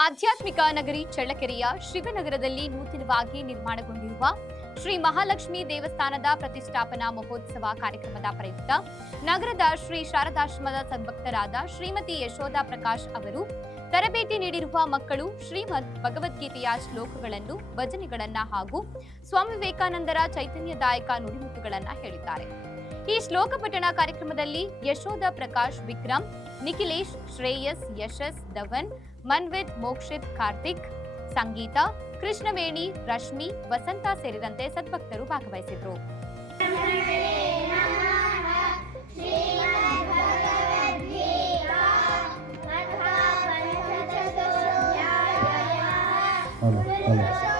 ರತ್ನಗಿರಿ ಚಳ್ಳಕೆರೆಯ ಶಿವನಗರದಲ್ಲಿ ನೂತನವಾಗಿ ನಿರ್ಮಾಣಗೊಂಡಿರುವ ಶ್ರೀ ಮಹಾಲಕ್ಷ್ಮಿ ದೇವಸ್ಥಾನದ ಪ್ರತಿಷ್ಠಾಪನಾ ಮಹೋತ್ಸವ ಕಾರ್ಯಕ್ರಮದ ಪ್ರಯುಕ್ತ ನಗರದ ಶ್ರೀ ಶಾರದಾಶ್ರಮದ ಸದ್ಭಕ್ತರಾದ ಶ್ರೀಮತಿ ಯಶೋಧ ಪ್ರಕಾಶ್ ಅವರು ತರಬೇತಿ ನೀಡಿರುವ ಮಕ್ಕಳು ಶ್ರೀಮದ್ ಭಗವದ್ಗೀತೆಯ ಶ್ಲೋಕಗಳನ್ನು, ಭಜನೆಗಳನ್ನ ಹಾಗೂ ಸ್ವಾಮಿ ವಿವೇಕಾನಂದರ ಚೈತನ್ಯದಾಯಕ ನುಡಿಮುತ್ತುಗಳನ್ನ ಹೇಳಿದ್ದಾರೆ. ಈ ಶ್ಲೋಕ ಪಠಣ ಕಾರ್ಯಕ್ರಮದಲ್ಲಿ ಯಶೋಧ ಪ್ರಕಾಶ್ ವಿಕ್ರಮ್ ನಿಖಿಲೇಶ್ ಶ್ರೇಯಸ್ ಯಶಸ್ ಧವನ್ ಮನ್ವಿತ್ ಮೋಕ್ಷಿತ್ ಕಾರ್ತಿಕ್ ಸಂಗೀತ ಕೃಷ್ಣವೇಣಿ ರಶ್ಮಿ ವಸಂತ ಸೇರಿದಂತೆ ಸದ್ಭಕ್ತರು ಭಾಗವಹಿಸಿದರು. Hello, hello.